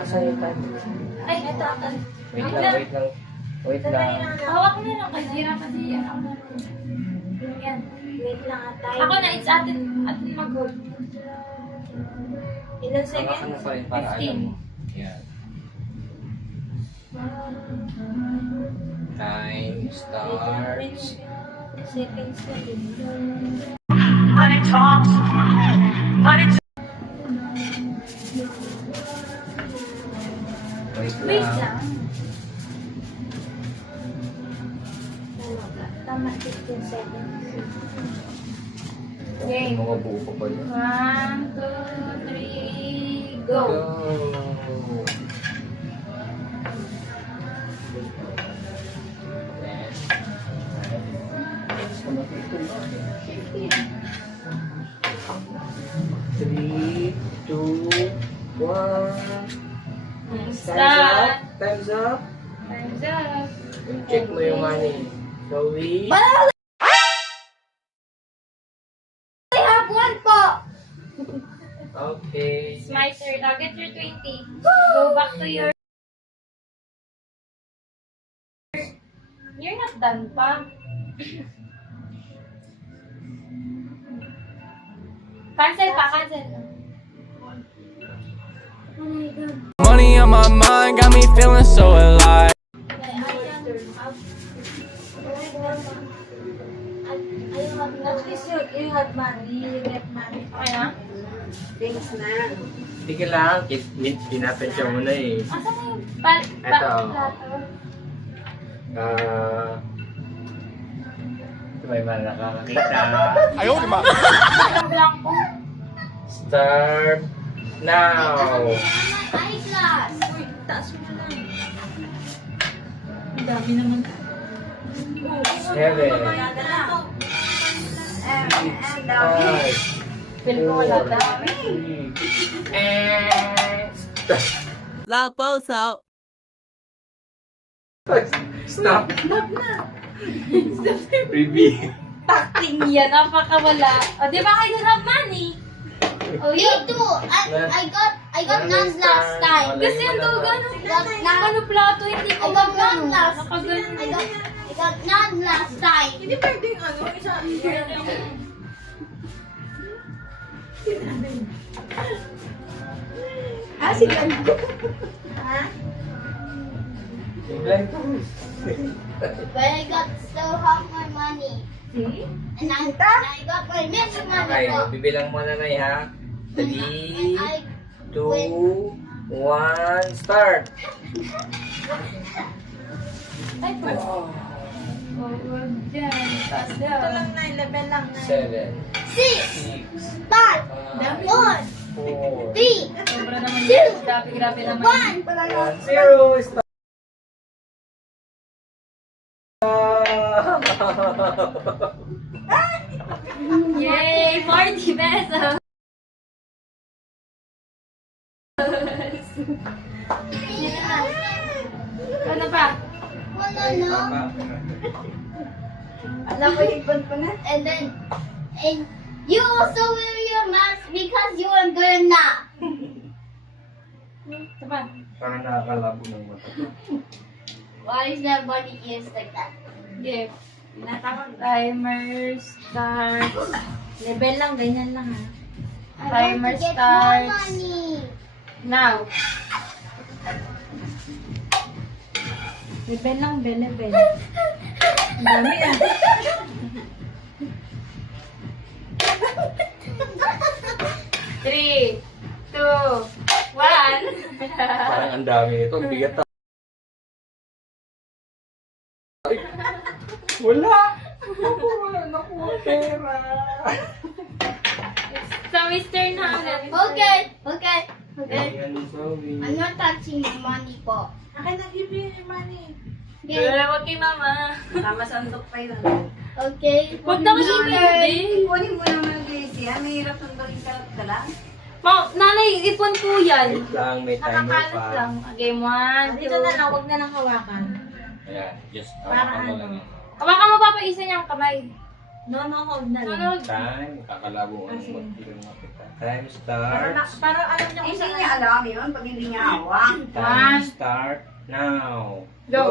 Asan yung time? Ay, ito. Wait lang. Wait lang. Hawak mo na lang kasi hirapan siya. Yan. Wait lang tayo. Ako na, it's atin mag-hold. Ilang Hawakan mo seconds? pa rin para 15. alam mo. Yan. Time starts. Seconds na din. Wait lang. Tama, 15 seconds. Okay. Mga buo pa ba yun? 1, 2, 3, go! Three, two, one. Start! Time's up. Time's up! Check mo yung money. Slowly. I have one po! Okay. It's my turn. Now get your 20. Go back to your... You're not done pa. Cancel pa, cancel. Oh my God. Money on my mind got me feeling so alive. At least you have money, you get money. Okay na? Thanks na. Sige lang. Pinapensya mo na eh. Asan na yung Eto. plato? May mga nakakakita. Ang blanco. Start now. Eyeglass! Uy, taas mo lang. Ang dami naman. Seven. And dami. Five. Feel ko wala dami. Three. And Loud both out. stop. Stop na. Reveal. Takting yan, napakawala. O, di ba I don't have money? Oh, you too. I got none last time. Kasi ang duga nung ano plato, hindi ko I got none last. Nakaganon. I got none last time. Hindi pwedeng ano, isa. Si Ganda. Ha? But I got still have my money. See? And I got my missing money. Okay, po. bibilang mo na na ha. And 3, I 2, 1, start. Ay po. Oh, wag dyan. Taas Ito daw. lang na, level lang na. 7, 6, 6, 5, 1, 4, 3, Sobra naman yan. Grabe naman. 1. 0, start. Yay! 40 pesos! Ano pa? Wala na. Alam ko yung ipon ko na. And you also wear your mask because you are good na. Ito pa. Parang nakakalabo ng mata. Why is that body ears like that? Gift. Timer starts. Level lang, ganyan lang ha. I Timer want to get more starts. money. Now. Level lang, level. Ang dami ah. Three, two, one. Parang ang dami nito. Ang bigat. Ay, wala. Wala nakuha pera. So, Mr. Nalan. Okay. Ayan, sorry. I'm not touching the money po. Akin na, give me your money. Okay. Wala kay mama. Tama sandok pa yun. Okay. Huwag naman siya pwede. Ipunin mo naman guys yan. Mahirap sandok ka lang. Nanay, ipon po yan. Wait lang, may timer Nakakalas pa. lang. Game 1, 2. Dito na lang, huwag na lang hawakan. Ayan, just Para hawakan mo ano? lang yan. Hawakan mo pa pa isa niyang kamay. No, hold na lang. Nanonood. Time. Kakalabo ang Sige. mag-ilang makita. Time Para starts. alam niya kung Hindi saan. niya alam yun pag hindi niya hawak. Time start now. Go.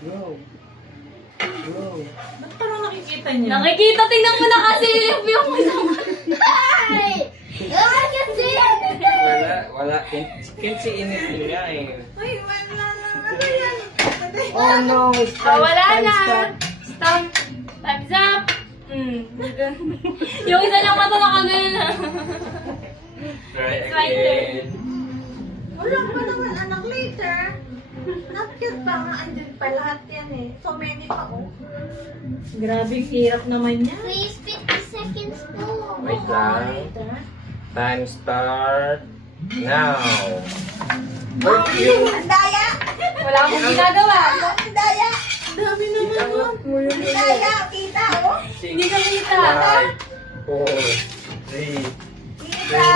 Go. Go. Ba't parang nakikita niya? Nakikita, tingnan mo nakasilip yung isang... Hey! I can see it! Wala. Can't see anything nga eh. Ay, wala. Ano yan? Oh no. Oh, wala na. Stop. Time's up. Yung isa lang mata nakagano na. Try It's my turn. again. Wala pa naman anak later. Not yet pa nga, andyan pa lahat yan eh. So many pa oh. Grabe, hirap naman yan. Please, 50 seconds more. Wait lang. Time start now. Wait, you. Ang daya! Wala akong ginagawa. Ang daya! Dami naman nun. Ang daya! Kita oh! Hindi ka kita. 5, 4, 3, Kita!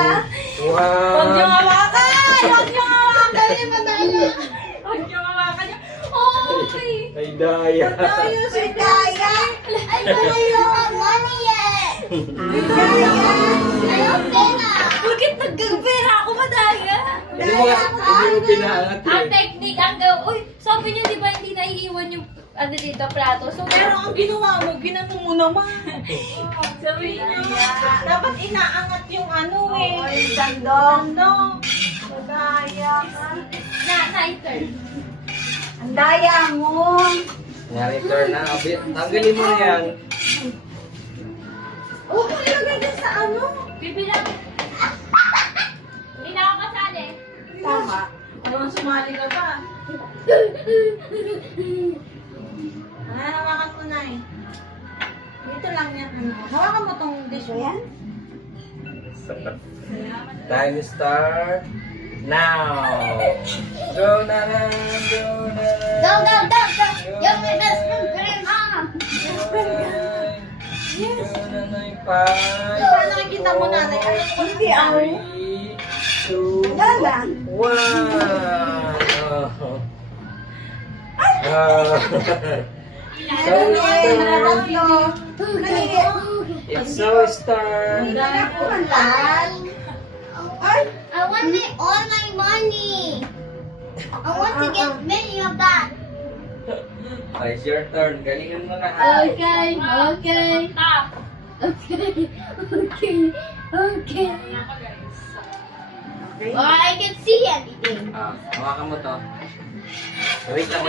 2, 1. Huwag niyo hawakan! Huwag niyo hawakan! Dali, madaya. Huwag niyo hawakan niyo. Oy! Ay, daya. Ayos, Ang daya! I don't have money yet. I don't pera. Bakit nagkapera ako madaya? Hindi mo pinaangat Ang eh. technique, ang gaw... Uy, sabi niyo di ba hindi naiiwan yung ano dito, plato? So, pero ang ginawa mo, ginano mo naman. sabi niya. Dapat inaangat yung ano eh. Oo, yung sandok. Sandok. Madaya ka. Turn. Ang daya mo! Nyari turn na. Tanggalin mo na yan. Oh, kung ilagay din sa ano. Bibilang. Hindi na ako kasali. Tama. Ano, sumali ka pa. Hawakan mo na eh. Dito lang yan. Ano. Hawakan mo tong dish mo yan. Time start now. Go na lang. Go na lang. Go, go, go, go. You're my best friend, Grandma. Go na lang. 5, Para nakikita mo nanay. Alam mo, Hindi ako. 3, 2, Wala. 1. It's so start. I want all my money. I want to get many of that. It's your turn. Galingan mo na. Okay, okay, Stop. okay, okay. Oh, I can see everything. Hawakan mo to. Wait lang.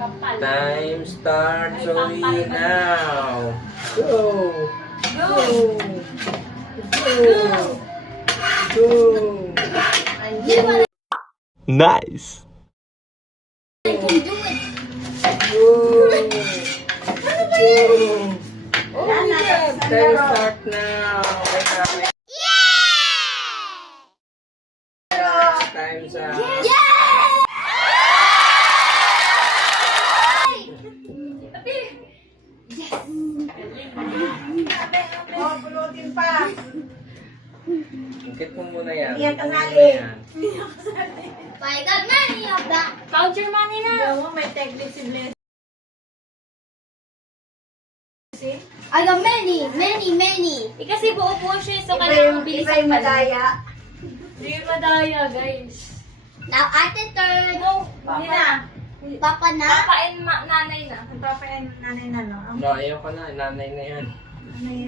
Kapal. Time start, Zoe, now. Go. Go. Nice. I can do it. Go. Time start now. Time's up. Oh, pulutin pa. Ingkit mo muna yan. Iyan kasali. I got many of that. Count your money na. Alam mo, may technique si Bless. I got many, many, many. Eh, kasi buo-buo siya, so Iba kailangan yung, mabilis iba yung ang madaya. Hindi madaya, guys. Now at the turn. No, Hindi na. Papa na. papain nanay na. Papain nanay na, no? Ang No, ayaw ko na. Nanay na yan.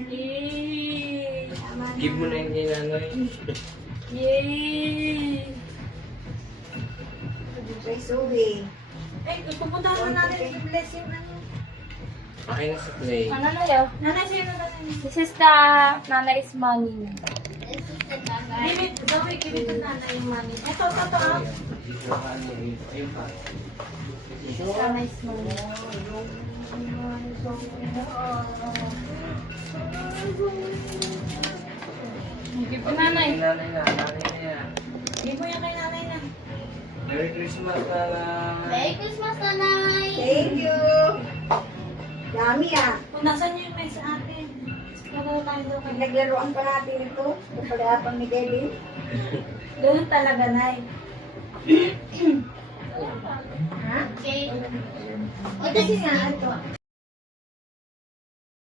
Yay! Give mo na yung nanay. Yay! Kay Zoe. ay, pupuntahan na natin si Bless yung ano. Okay na sa play. Ano na yun? Nanay, sa'yo na nanay. This is the nanay's money. This is the bag. Gimit, Zoe, gimit ang nanay yung money. Ito, ah. Ayun pa. This is the nanay's money. Give to nanay. Nanay na yan. Hindi mo yan kay nanay na. Merry Christmas, nanay. Merry Christmas, Nanay. Thank you. Dami ah. Kung nasan yung may sa atin. Laro tayo daw kayo. Naglaruan pa natin ito. Kapag ni Devin. Ganun talaga, Nay. Okay. Kasi nga, ito.